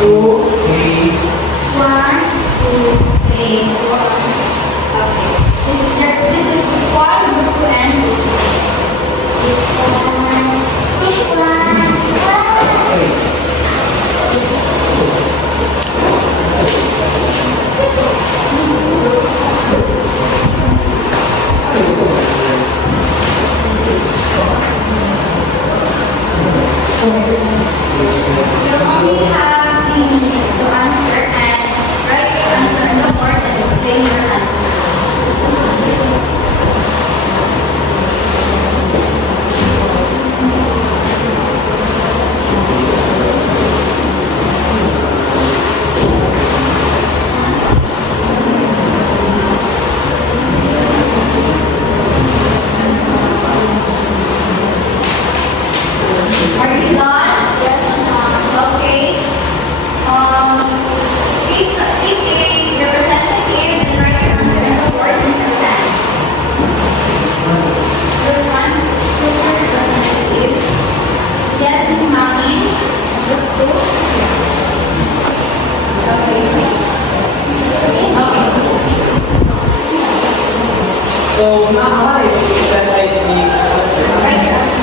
2, 3. 1, 2, 3, 4. Okay. This is group 1, group 2, and group 3. Group 1. You only have 3 minutes to answer and write your answer on the board and explain your answer. Are you done? Yes, ma'am. Okay. Please take a representative and write your answer on the board and present. Group 1, who's your representative? Yes, Miss Marlene. Group 2? Okay. So, now, that I need. Write your answer.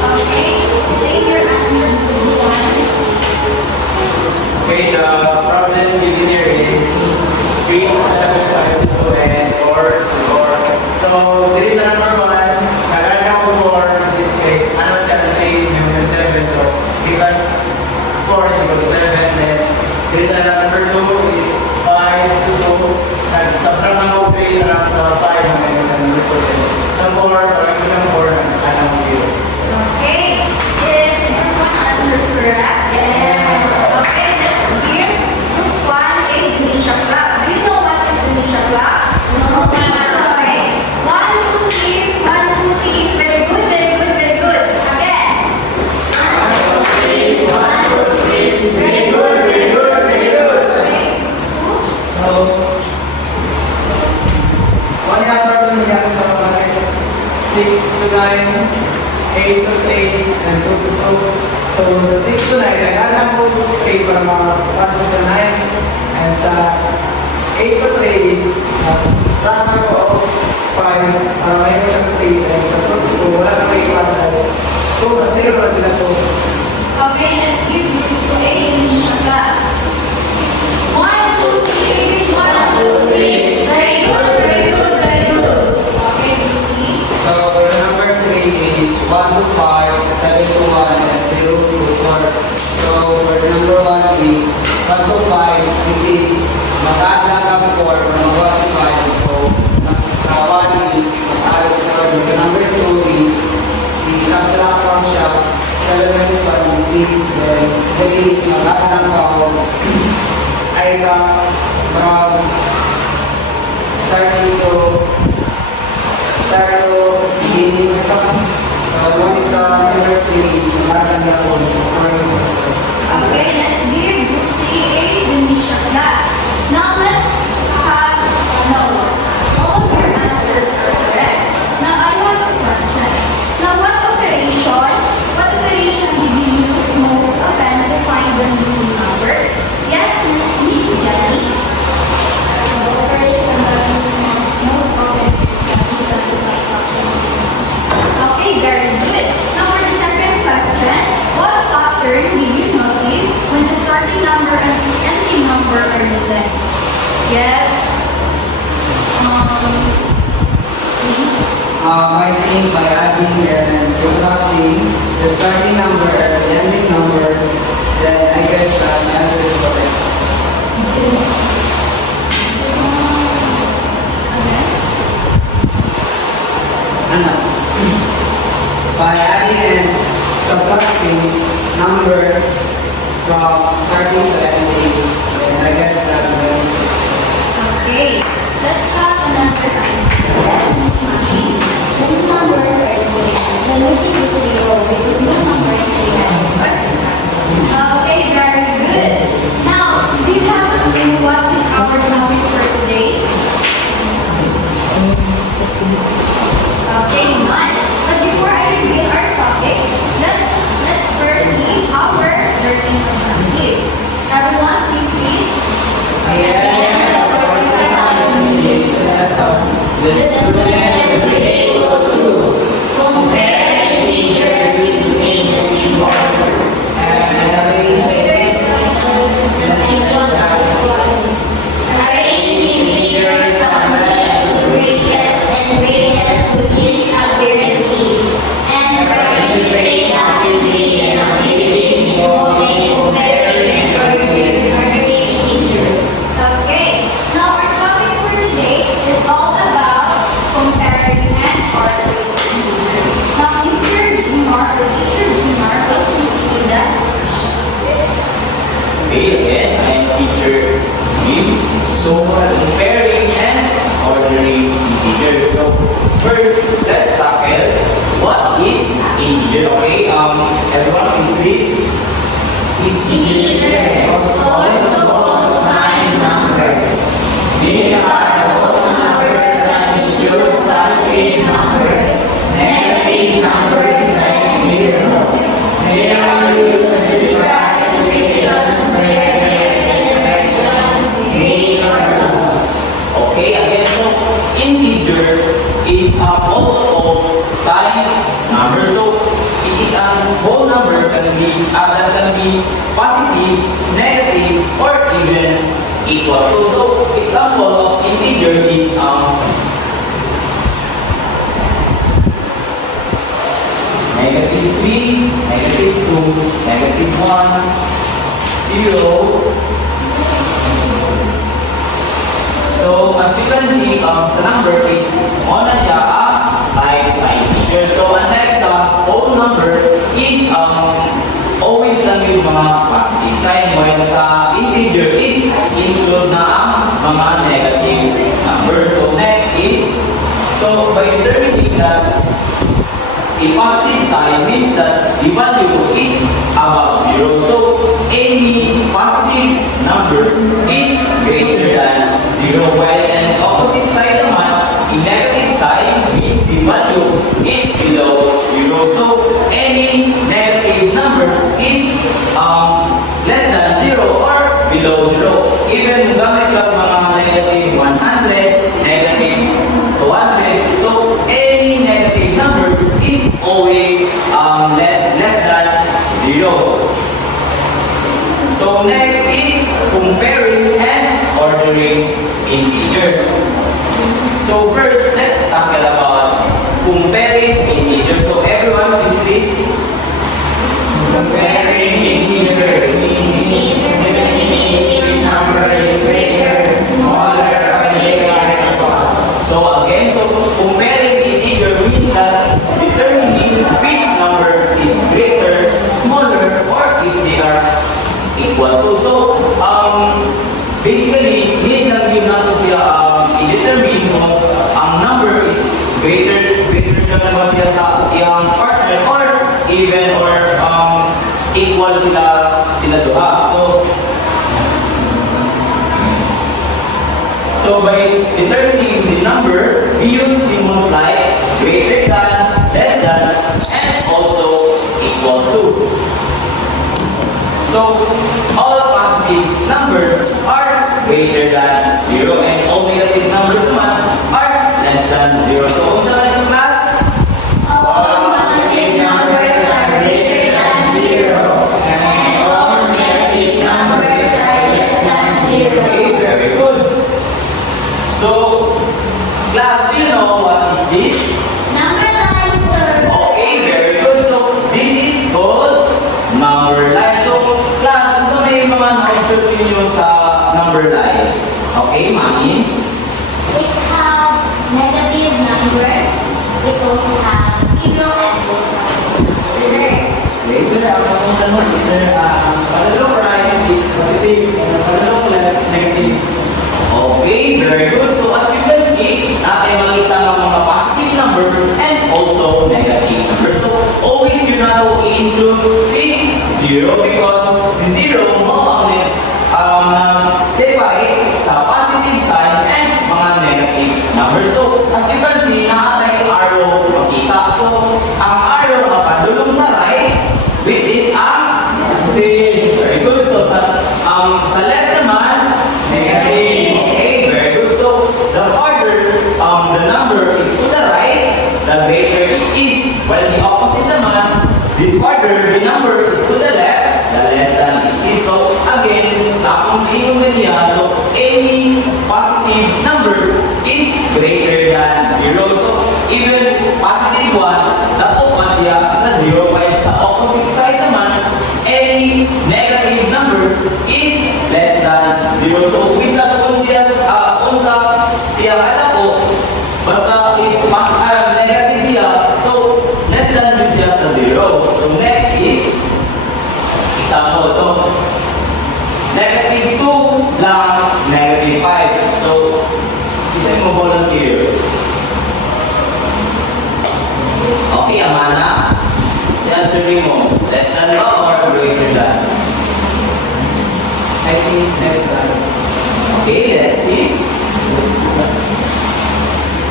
Okay. Explain your answer to group 1. Okay, the problem given here is 3, 7, 5, 2, and 4, 4. So, there is a number 1. Nagana ko 4 this way. Ano siya na 8, yung 7. So, because 4 is equal to 7. Then, there is a number 2 is 5, 2. Subtract ng 3 is around sa 5. And then, number 2. So, 4, parang yung 4, ano ko 0. Okay. Is group 1 answers correct? Yes. Okay, let's hear group 1 A Ganesha Club. Do you know what is Ganesha Club? No. Okay. 1, 2, 3. 1, 2, 3. Very good, very good, very good. Again. 1, 2, 3. 1, 2, 3. Very good, very good, very good. Okay. 2. So, one number to niya sa mga is 6 to 9, 8 to 8, and 2 to 2. So, sa 6 to 9, nag-alam ko 8 para mga 1 to 9. And sa 8 to 3 is number ko 5 para may siyang 3. And sa 2 to 2, wala na may iwasan. So, kasi wala sila 2. Okay, let's give group 2A Ganesha Club. 1, 2, 3. 1, 2, 3. Very good, very good, very good. Okay, group 3. So, the number 3 is 1 to 5, 7 to 1, and 0 to 4. So, for the number 1 is 1 to 5, it is mag-add lang ang 4 para magawa si 5. So, 1 is mag-add ang 4. So, number 2 is i-subtract from siya. 7 minus 1 is 6. Then, 3 is mag-add lang ako. Ay ka from starting to beginning sa one is number 3 is mag-add lang ako. So, Okay, let's hear group 3A Ganesha Club. Now let's have all of your answers are correct. Now I have a question. Now what operation did you use most often to find the missing number? Yes, Miss Jenny. The operation that we use most often is the subtraction. Okay, very good. Now for the second question, what adding and subtracting the starting number and the ending number, then I guess the answer is correct. Ano? By adding and subtracting number from starting to ending, then I guess that the answer is Okay, let's have another answer. Yes, Miss Maki. When number is then we should use zero because no number is created. Okay, very good. Now, do you have a clue what is our topic for today? Okay, none. But before I reveal our topic, let's first read our learning objectives. Everyone, please read. the student should be able to compare teachers using the symbols and arranging teachers from less to greatest and greatest to least apparently, and participate actively in activities involving comparing and arguing teachers. Okay, now our topic for today is all about comparing and ordering teachers. Now, Mr. Jimar or Teacher Jimar will continue that discussion. Okay, again, I'm teacher Jim. So, comparing and ordering integers. So, first, let's tackle what is integer. Okay, everyone please read. Integers, source of all sign numbers. These are whole numbers that include positive numbers, negative numbers, and zero. They are used to describe situations where there is a direction, gain or loss. Okay, again, so integer is also called sign number. So, it is a whole number that can be positive, negative, or even equal to. So, example of integer is -3, -2, -1, 0. So, as you can see, sa number is muna siya ay sa integer. So, ang next whole number is always lang yung mga positive sign, while sa integer is include na ang mga negative numbers. So, next is, so by determining that a positive sign means that the value is above 0. So, any positive numbers is greater than 0. While an opposite side naman, a negative sign means the value is below 0. So, any negative numbers is less than 0 or below 0. Even gamit lang mga negative 100, negative 200. So, any negative numbers is always less than 0. So next is comparing and ordering integers. So first, let's tackle about comparing integers. So everyone please read. comparing integers means determining which number is greater, smaller, or equal. So again, so comparing integer means that determining which number is greater, smaller, or if they are equal to. So basically, need lang yun nato siya i-determine kung ang number is greater than ba siya sa iyang partner or even or equal sila duha. So by determining the number, we use symbols like greater than, less than, and also equal to. So all positive numbers are greater than 0 and all negative numbers naman are less than 0. So kung saan yung class? All positive numbers are greater than zero, and all negative numbers are less than zero. Okay, very good. So class, do you know what is this? Number line, sir. Okay, Mami? It have negative numbers. It also have zero and positive. Okay, sir, ang tanong is, sir, palalong right is positive and palalong left negative. Okay, very good. So as you can see, natin makita ng mga positive numbers and also negative numbers. So always you not include si 0 because si 0 mo ang next separate sa positive sign and mga negative numbers. So as you can see, nakatay arrow makita. So ang arrow mapadulong sa right, which is ang positive. Very good. So sa left naman, negative. Okay, very good. So the farther the number is to the right, the greater it is. While the opposite naman, the farther the number is to the left, the less than it is. So again, sa akong tingin niya, so any positive numbers is greater than 0. So even positive 1, dapat pa siya sa 0. While sa opposite side naman, any negative numbers is less than 0. So bisa kung siya kada po, basta negative siya, so less than din siya sa 0. So next is example. So negative 2 lang negative 5. So isa mo volunteer. Okay, Amana. Si answering mo, less than ba or greater than? I think next time. Okay, let's see.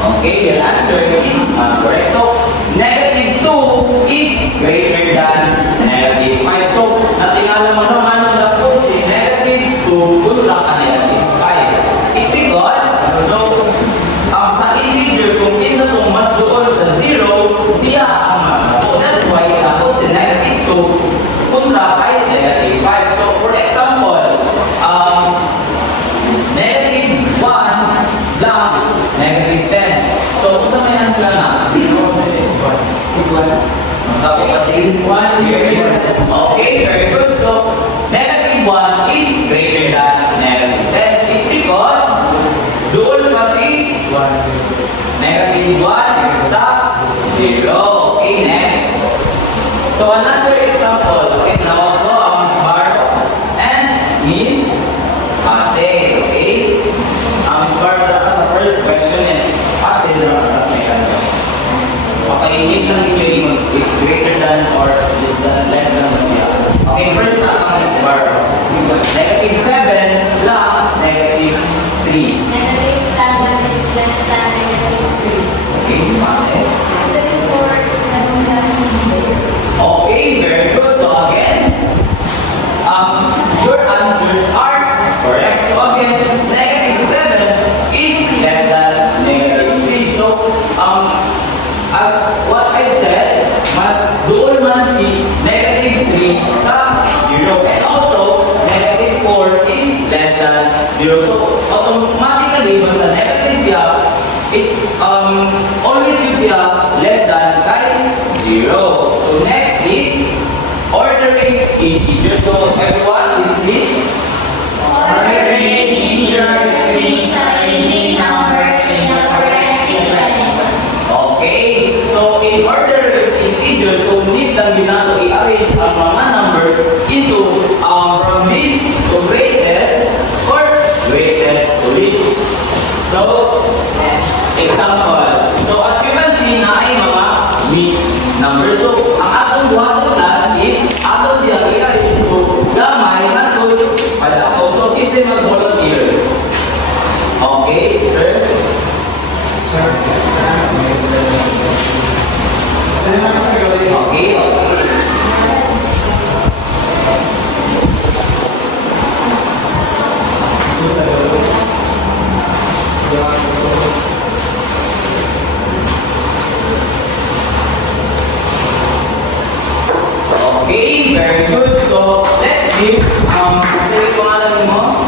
Okay, your answer is correct. So, negative 2 is greater than negative 5. So, natingala mo naman ang lato si negative 2 punta ka negative 5. It because, so, sa integer, kung ito itong mas doon sa 0, siya ang mas dato. That's why ako si negative 2 punta kay negative 5. So, for example, negative 1 lang negative 10. So, kung sa may answer na, mas dapat kasi 1. Okay, very good. So, negative 1 is greater than negative 10. It's because doon kasi negative 1 sa 0. Okay, next. So, another example. Okay, now go Miss Barto and Miss Ase. Okay? Miss Barto sa first question and Ase na sa second. Pakainit lang ninyo yung greater than or less than siya. Okay, first na ang Miss Barto. Negative 7 lang negative 3. Negative 7 is less than negative 3. Okay, Miss Ase. Negative 4 is less than Okay, very good. So again, your answers are correct. So again, negative 7 is less than negative 3. So as what I said, mas doon man si negative 3 sa 0. And also, negative 4 is less than 0. So automatically, basta negative siya, it's always yung siya less than kay 0. So next is ordering integers. So everyone is me. ordering integers means arranging numbers in the correct sequence. Okay, so in order integers, so need lang din natin i-arrange ang mga numbers into from least to greatest or greatest to least. So, example. So as you can see na ay mga mixed numbers. So ang atong duhatong class is ato siya i-arrange to gamay na to pala. So kasi mag-volunteer. Okay, sir? Okay, okay. Okay, very good. So, let's give, sige pangalan mo?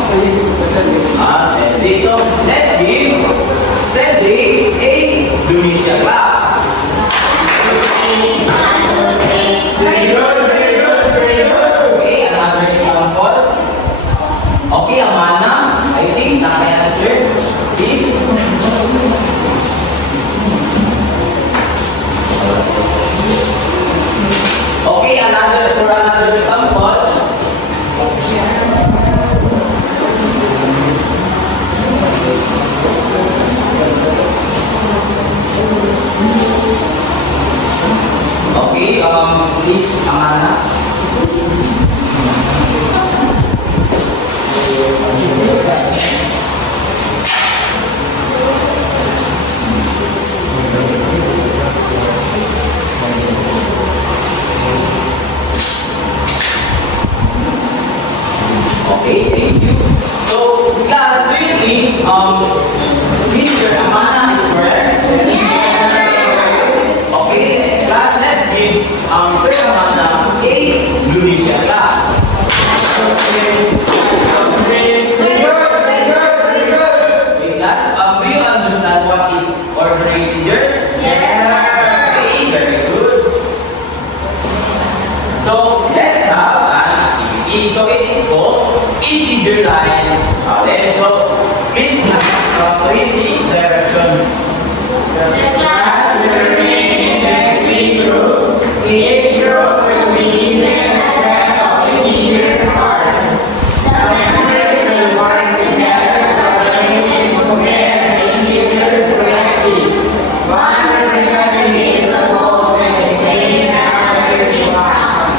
Cedric. So, let's give Cedric a Dunisha clap. Okay, another example. Okay, Amana, I think nakaya na sir. another sample. Okay, please, Amana. Okay, thank you. So, class, do you think, Mr. Amana is correct? Okay, class, let's give, Sir Amana a Lunisha class. Okay, class, do you understand what is ordinary integers? Okay, very good. So, let's have an activity. So, it is called integer line. Okay, so, please read the direction. The class will remain in their three groups. Each group will be given a set of integer parts. The members will work together to arrange and compare the integers correctly. One representative will vote and declare the answer to be found.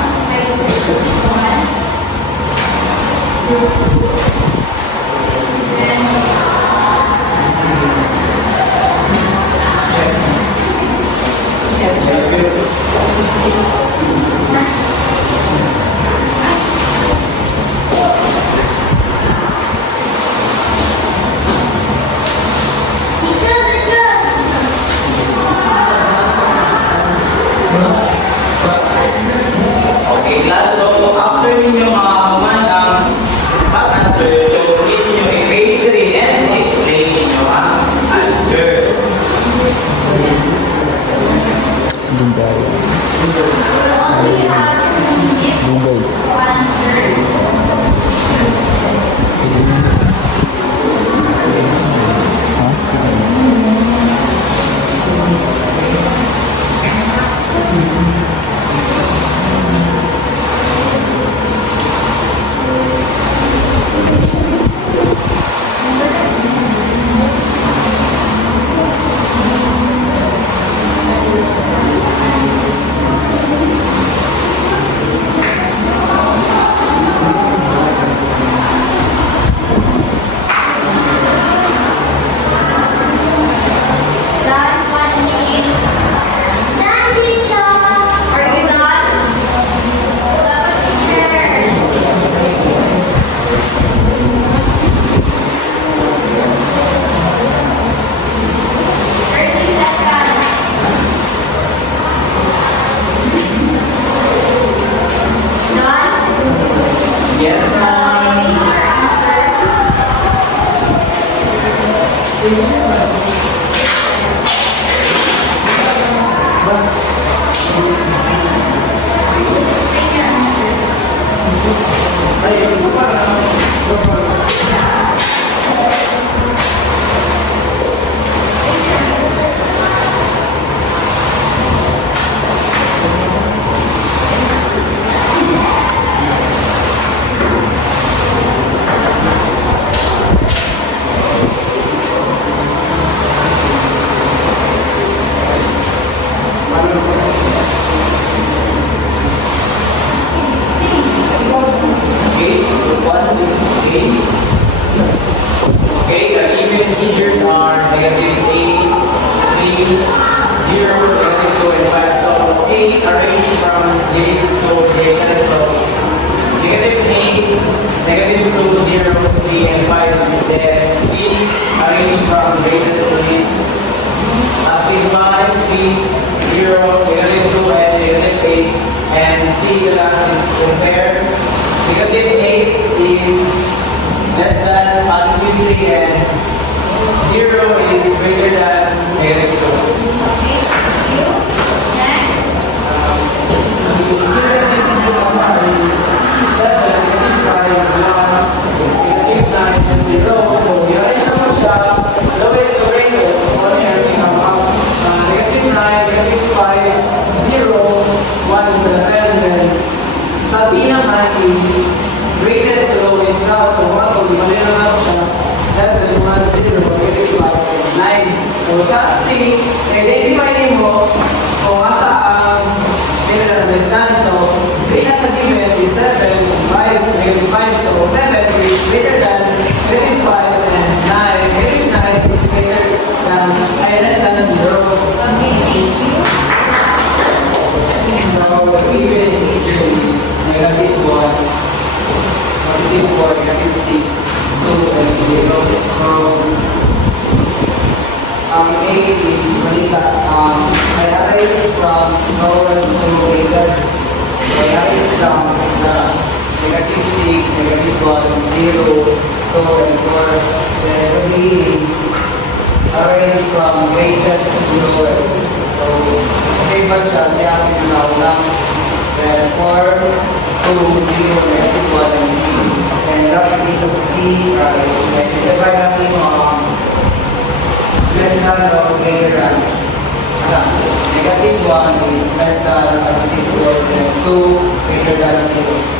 Okay, class. So, after ninyo makakuman ang mag-answer, so, hit ninyo i-face rin and explain ninyo ang answer. We only have 2 minutes to answer. That's 1 minute. Done, teacher. Are you done? Dapat, teacher. Thirty seconds. Done? Yes, ma'am. These are answers. Take your answer. Okay, what is A? Okay, the even integers are negative 8, 3, 0, negative 2, and 5. So, A arranged from this to greater. So, negative 8, negative 2, 0, 3, and 5. Then, B arranged from greatest to least. Positive 5, 3, 0, negative 2, and negative 8. And C, the last is compare. Negative 8 is less than positive 3 and 0 is greater than negative 2. Okay, thank you. Next. 4, negative 6, 2, and 0. So, A is Manitas. I arrived from Norwest to Vegas. I arrived from negative 6, negative 1, 0, 2, and 4. Then sa B is arranged from greatest to lowest. So, favor siya, siya ang pinakaunang. Then 4, 2, 0, negative 1, and 6. And last is of C, right? Divide natin less than or greater than. Negative 1 is less than, positive 4, then 2 greater than 0.